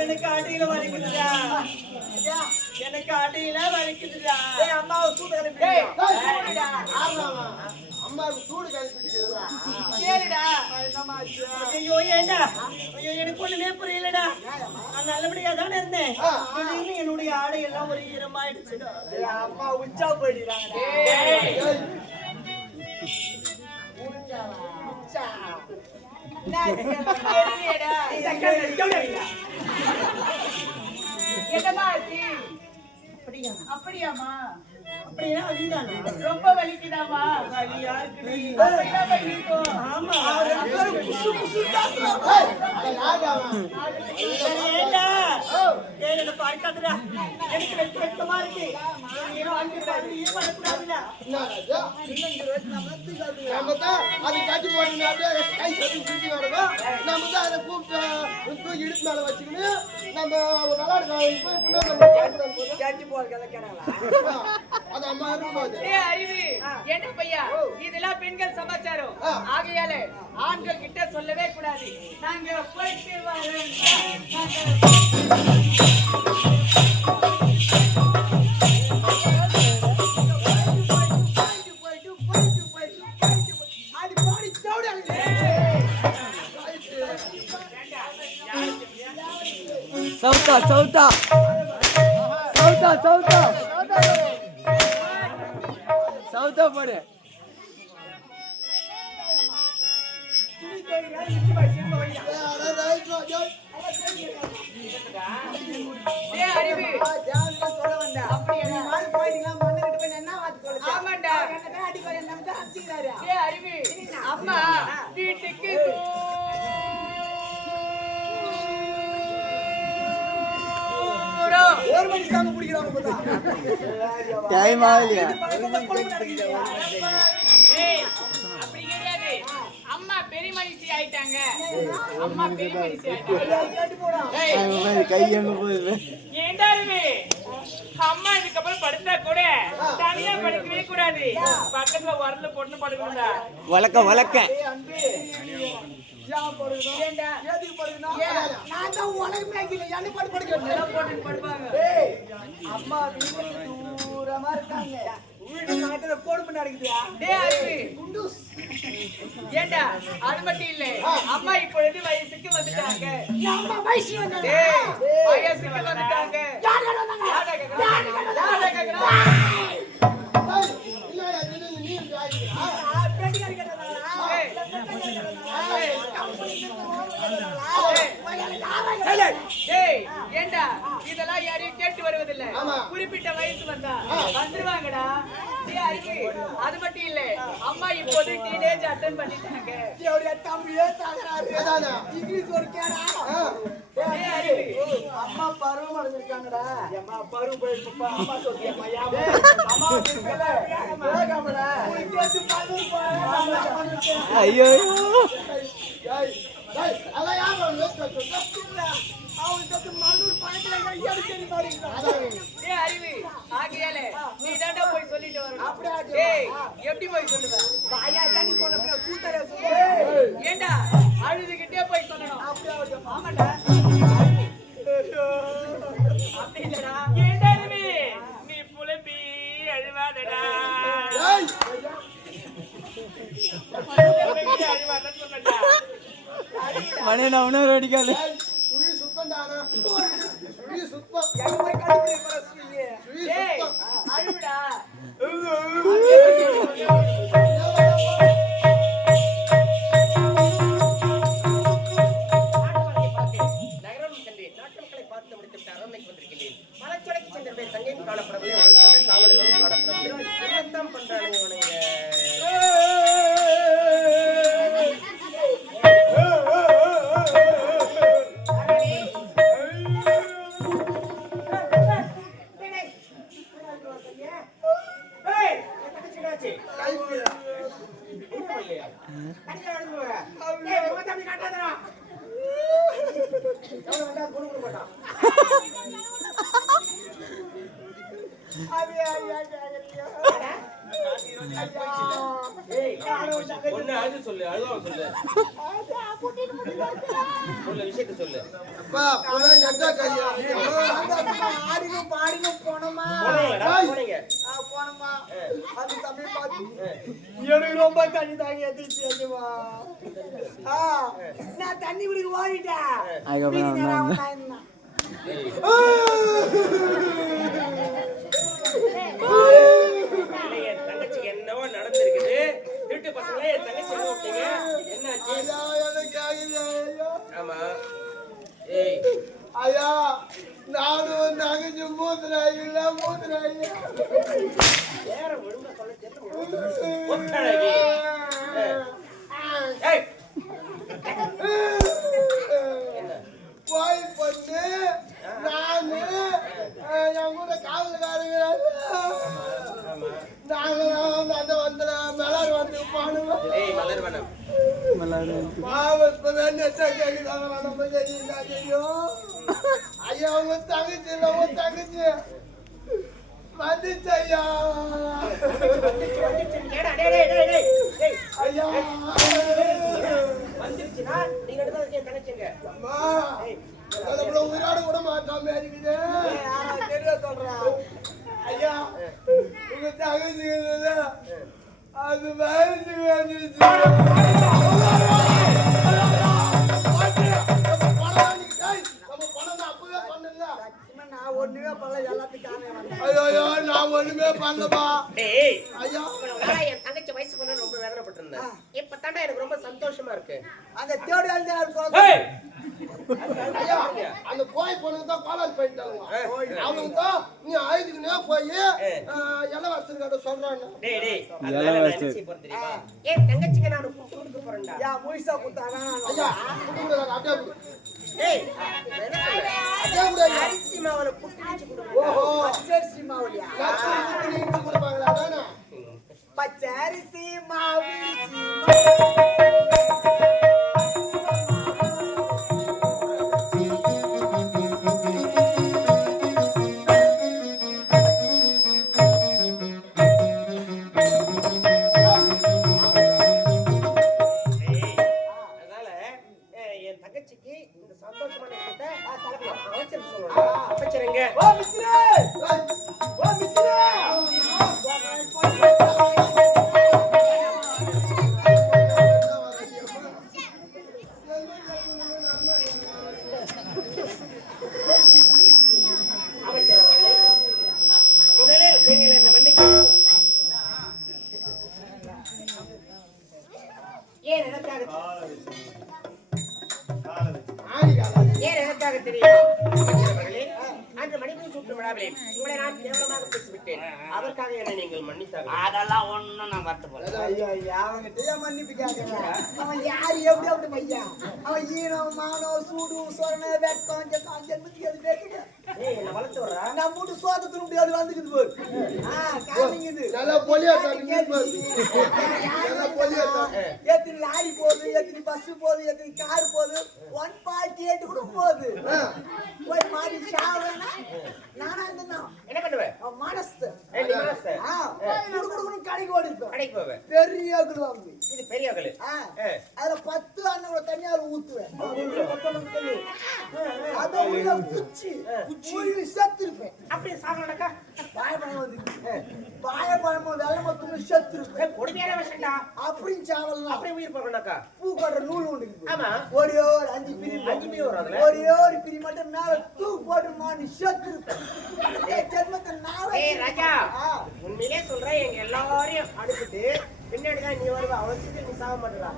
எனக்கு அடியில வலிக்குதுடா, எனக்கு அடியில வலிக்குதுடா. அம்மாவை சூடு கிளப்பிடுடா, அம்மாவுக்கு சூடு கிளப்பிடுடா. கேளுடா, ஐயோ ஏண்டா, ஐயோ எனக்கு ஒண்ணுமே புரியலடா. நான் நல்லபடியா தானே இருந்தேன், என்னுடைய ஆடை எல்லாம் ஒரு ஈரமாயிடுச்சுடா. அம்மா உச்சா போயிடுறாங்க. அப்படியாமா? அப்படியா? அதுதானா? ரொம்ப வலிக்குதாமா? வலி யாருக்கு? ஆமா, என்ன பார்க்காதடா, எனக்கு வெட்கமா இருக்கு. அதை காட்டி போடுங்க, கை சொல்லி சுற்றி வரணும். நம்ம தான் அதை கூப்பிட்டு இடுப்பு மேல வச்சுக்கின்னு நம்ம விளையாடுறோம். அது அம்மா இருக்கும்போது அறிவு என்ன பையா, இதெல்லாம் பெண்கள் சமாச்சாரம். ஆகையால ஆண்கள் கிட்ட சொல்லவே கூடாது. நாங்க போயிட்டு வரோம். சவுத்தா சவுத்தா சவுத்தா சவுத்தா சவுத்தா போடு. அம்மா வீட்டுக்கு ஒரு மணி சாமி குடிக்கிறாங்க. டைம் ஆகலையா? அப்படி கிடையாது. அம்மா பெரிய மனுஷி ஆயிட்டாங்க. அம்மா பெரிய மனுஷி ஆயிட்டாங்க. கை எங்க போகுது? ஏண்டாலுமே அம்மா இதுக்கப்புறம் படுத்தா கூட தனியா படுக்கவே கூடாது. அருவி பக்கத்துல வரல பொண்ணு படுக்கணும்டா. வளக்க வளக்க ஏண்டா? நான் தான் உலகமே இல்லை என்ன பாட்டு படிக்கிறேன் எல்லாம் போட்டுட்டு படுப்பாங்க. அம்மா வீட்டுல தூரமா இருக்காங்க வீடு பக்கத்துல கோடு நடக்குதுயா டேய் அருவி, குண்டூஸ் ஏண்டா அது மட்டும் இல்ல, அம்மா இப்பொழுது வயசுக்கு வந்துட்டாங்க. அம்மா வயசு வந்து டேய் வயசுக்கு வந்துட்டாங்க. யாரா கேக்குறா? இல்ல நீ ஆயிடுறா பெண்டிகாரி கேட்டதாடா டேய் ஏண்டா இதெல்லாம் யாரையும் கேட்டு வருவதில்லை. ஆமா. குறிப்பிட்ட வயசு வந்தா வந்துருவாங்கடா. டேய் அருவி, அது மட்டும் இல்ல, அம்மா இப்போது டீனேஜ் அட்டெண்ட் பண்ணிட்டாங்க. அவருடைய தம்பியே தாக்குறாரு இங்கிலீஷ் ஒரு கேடா டேய் அருவி, அம்மா பருவம் அடைஞ்சிருக்காங்கடா அம்மா பருவம் போயிருப்பா அம்மா சொல்லியா அம்மா இருக்கல வேகமடா உனக்கு வந்து பண்ணு ஐயோ ஏய் ஏய் அல யாரோ சொல்லுடா அவனுக்கு மண்ணூர் பாயிண்ட்ல எடுத்து மாறிடா டேய் அருவி, ஆகையால நீ தாண்டா போய் சொல்லிட்டு வரணும். அப்படியே டேய் எப்படி போய் சொல்லுவ? பாயா தண்ணி சொன்னப்ப சூத்தரே சொல்லு ஏண்டா அழுதுகிட்டே போய் சொல்லணும். அப்படியே ஆமாடா. அப்படி இல்லடா. ஏண்டா அருவி, நீ புலம்பி அழுவாதடா. ஏய் புலம்பி அழுவாதன்னு சொன்னடா. மணி நான் உணவு அடிக்காது சுழி சுத்தம்டானா சுழி சுத்தம் எங்க போய் கண்டுபிடிப்பா சுழியே? சுழி டேய் சுத்தம் அழுவுடா. நகரம் சென்றேன். நாட்டு மக்களை பார்த்து முடித்துவிட்டு அரண்மனைக்கு வந்திருக்கிறேன். மலைச்சொலைக்கு சென்ற தங்கையும் காணப்படவில்லை, உடன் சென்ற காவலர்களும் காணப்படவில்லை. என்னத்தான் பண்றானுங்க இவனுங்க? ஏய், என் தங்கச்சி என்னாச்சு? ஒண்ணும் இல்லையா? தனியா நடந்து போற. ஏய், உங்க தம்பி காட்டாதடா. எவ்வளவு வந்தா பொண்ணு கொடுக்க மாட்டான். ஏய், ஒண்ணு அழுது சொல்லு, அழுவாம சொல்லு. சொல்லு, விஷயத்தை சொல்லு. அப்பா போனா நந்தா கையா போனீங்களா? போனீங்க. போனமா அது தம்பி பாத்து எனக்கு ரொம்ப தண்ணி தாங்கி எத்திச்சுமா நான் தண்ணி குடிக்க ஓடிட்டேன் அதுக்கப்புறம் வந்தாங்க. இல்லை, என் தங்கச்சிக்கு என்னவோ நடந்திருக்குது. திருட்டு பசங்களே என் தங்கச்சி என்ன விட்டீங்க? என்னாச்சு? எனக்கு ஆகுது ஆமா. ஏய், ஐயா நானும் தங்கச்சி மூத்துறாங்க வேற ஒழுங்கா சொல்ல தெரியல. ஒட்டழகி. ஏய், போய் பண்ணு நானு என் கூட காவல்காரங்க நாங்களும் அந்த வந்து மலர் வந்து பாடுவோம் ஏய், மலர் வனம். ஐயா உங்க தங்கச்சி உங்க தங்கச்சி வந்துச்சு ஐயா ஏடா, டேய், டேய், டேய், டேய், டேய். ஐயா வந்துருச்சுன்னா நீங்க ரெண்டு பேரும் என் தங்கச்சிங்க. அம்மா நம்மள உயிரோட கூட மாட்டாம இருக்குது தெரிய சொல்றேன் ஐயா உங்க தங்கச்சி அது வயசு வந்துச்சு நான் ஒண்ணுமே பண்ணல எல்லாத்துக்கும் ஐயோ நான் ஒண்ணுமே பண்ணலப்பா டேய், ஐயா இவ்வளவு நாளா என் தங்கச்சி வயசு பண்ண ரொம்ப வேதனைப்பட்டு இருந்தேன். இப்ப தாண்டா எனக்கு ரொம்ப சந்தோஷமா இருக்கு. அந்த தேடி எழுதி ஏய், ஐயா அந்த போய் பொண்ணுக்கு தான் காலேஜ் போயிட்டாங்க அவங்க தான் நீ ஆயுதுக்குனே போய் இளவரசர் கிட்ட சொல்றாங்க டேய், டேய், அதனால நான் என்ன செய்ய போறேன் தெரியுமா? என் தங்கச்சிக்கு நான் புட்டு கொடுக்க போறேன்டா. யா முயசா குத்தாங்க ஐயா குடுங்க அப்படியே டேய், நான் என்ன சொல்றேன்? அப்படியே குடுங்க அரிசி மாவுல புட்டு வச்சு கொடுக்க. ஓஹோ பச்சரிசி மாவுலியா? லட்சுமி கொடுப்பாங்களா அதானே பச்சரிசி மாவு எதற்காக ஆணி காலம். ஏன் எதற்காக தெரியுமா அமைச்சரவர்களே, அன்று மணிப்பூர் சூட்டு விழாவிலே உங்களை நான் கேவலமாக பேசிவிட்டேன். அதற்காக என்னை நீங்கள் மன்னித்தார்கள். அதெல்லாம் ஒண்ணும் நான் வருத்தப்படல. ஐயோ அவங்கிட்ட மன்னிப்பு கேட்கறேன். அவன் யாரு எப்படி அப்படி பையன்? அவன் ஈனம் மானம் சூடு சொரணை வெட்கம் ஜென்மத்துக்கு எது பேசுங்க. ஏய், என்னை வளர்த்து வர்றா? நான் மூட்டு சோதத்து முடியாது வந்துக்குது போய். காமிங்குது. நல்லா பொலியா சாமி நல்லா பொலியா சாமி. எத்தனை லாரி போகுது, எத்தனை பஸ் போகுது, எத்தனை கார் போகுது, 148 கூட போகுது. போய் மாறி சாவனா நானா இருந்தேன். என்ன பண்ணுவேன்? மனசு ஏய், நீ மனசு? குடுக்குடுன்னு கடைக்கு ஓடி இருப்பேன். கடைக்கு போவேன். பெரிய அகல் வாங்கி இது பெரிய அகலு. அதுல 10 அண்ணன் தனியார் ஊத்துவேன். அத உள்ள குச்சி குச்சி செத்துருப்பேன். அப்படி சாகலக்கா பாயபழம் வந்து பாயபழம் வேலை மொத்தம் செத்துருப்பேன். கொடுமையான விஷயம்டா. அப்படின்னு சாவலாம். அப்படியே உயிர் போகணும்னாக்கா? பூ கட்டுற நூல் ஒண்ணு இருக்குது. ஆமா. ஒரே ஒரு 5 பிரி வரும் அதுல. ஒரே ஒரு பிரி மட்டும் மேல தூக்கு போட்டு மானி செத்துருப்பேன். ஜென்மத்தை நாளை ஏய் ராஜா, உண்மையிலே சொல்றேன், எங்க எல்லாரையும் அனுப்பிட்டு பின்னாடிதான் நீ வருவ. அவசியத்தில் நீ சாக மாட்டா.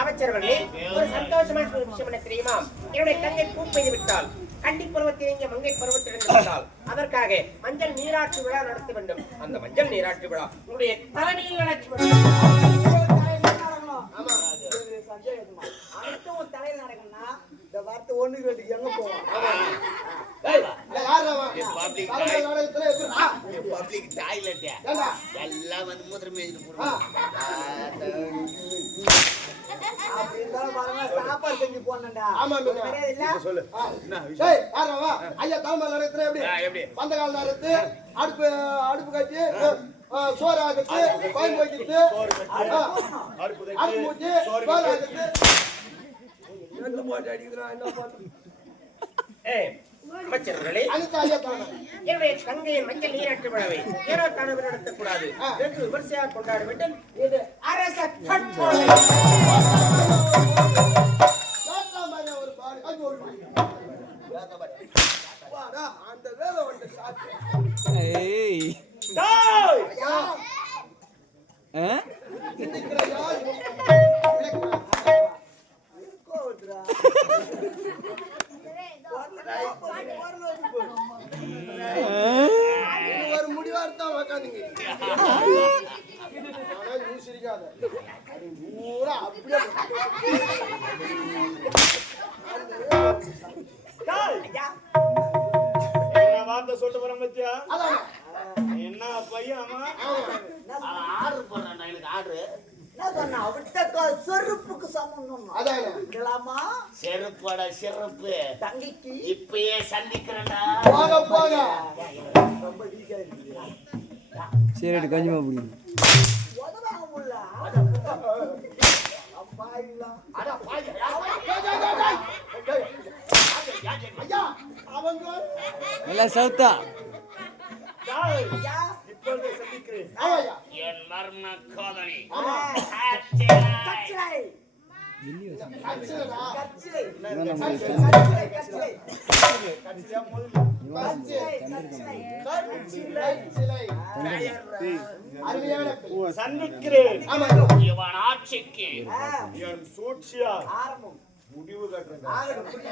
அமைச்சர்களே, ஒரு சந்தோஷமான ஒரு விஷயம் என்ன தெரியுமா? என்னுடைய தங்கை பூ பெய்து விட்டால், கன்னி பருவத்தில் இங்கே மங்கை பருவத்தில் விட்டால், அதற்காக மஞ்சள் நீராட்டு விழா நடத்த வேண்டும். அந்த மஞ்சள் நீராட்டு விழா உங்களுடைய தலைமையில் நடத்த வேண்டும். அனைத்தும் ஒரு தலையில் நடக்கணும்னா இந்த வார்த்தை ஒண்ணு கேட்டு எங்க போவோம்? பப்ளிக் டாய்லெட் எல்லாம் வந்து மூத்திர மேய்ச்சிட்டு போடுவாங்க. அப்படி இருந்தாலும் பாருங்க, சாப்பாடு செஞ்சு போனேன்டா. ஆமா இல்ல சொல்லு. டேய் யாரவா? ஐயா தலைமை நடத்துற எப்படி? பந்த கால நடத்து, அடுப்பு கட்டி, சோறு ஆகுது, கோயில் வைக்கிட்டு, அடுப்பு மூட்டி, சோறு ஆகுது. என்ன போட்டு அடிக்கிறான் என்ன பண்ணு? ஏய் அமைச்சர்களே, அனிதா ஐயா தலைமை. என்னுடைய தங்கையின் மஞ்சள் நீராட்டு விழாவை ஏனோ தானவே நடத்தக்கூடாது. வெகு விமர்சையாக கொண்டாட வேண்டும். இது அரச கட்டளை. ஒரு பாடு அது ஒரு வாடா அந்த வேலை வந்து சாப்பிட்டு ஏய் ஐயா இன்னைக்குறயா கோட்ரா ஒரு முடிவா இருந்தா உக்காந்துங்க. நீ சிரிக்காத. அது பூரா அப்படியே என்ன வார்த்தை சொல்லிட்டு போறேன் பத்தியா? அதான் என்ன பையன் ஆமா? ஆர்டர் போடுறேன், எனக்கு ஆர்டர். என்ன சொன்னா? விட்ட செருப்புக்கு சமம். அதான் இல்லலாமா? செருப்போட செருப்பு தங்கிக்கு இப்பயே சந்திக்கிறேன்டா. போக போக ரொம்ப வீக்கா இருக்கு. சரி கொஞ்சமா பிடிக்கும். உதவாங்க முல்ல. அப்பா இல்ல. அட பாய் ஐயா அவங்க எல்லாம் சவுத்தா ஐயா இப்பொழுது சந்திக்கிறேன். ஆமாய்யா என் மர்ம கோதனி கச்சிலை அச்சடா கச்சிலை கச்சிலை கச்சிலை கடைசியா முதல்ல அருமையான சந்திக்கிறேன். ஆமா இவன் ஆட்சிக்கு என் சூழ்ச்சியா ஆரம்பம் முடிவு கட்டுறேன். ஆரம்பம்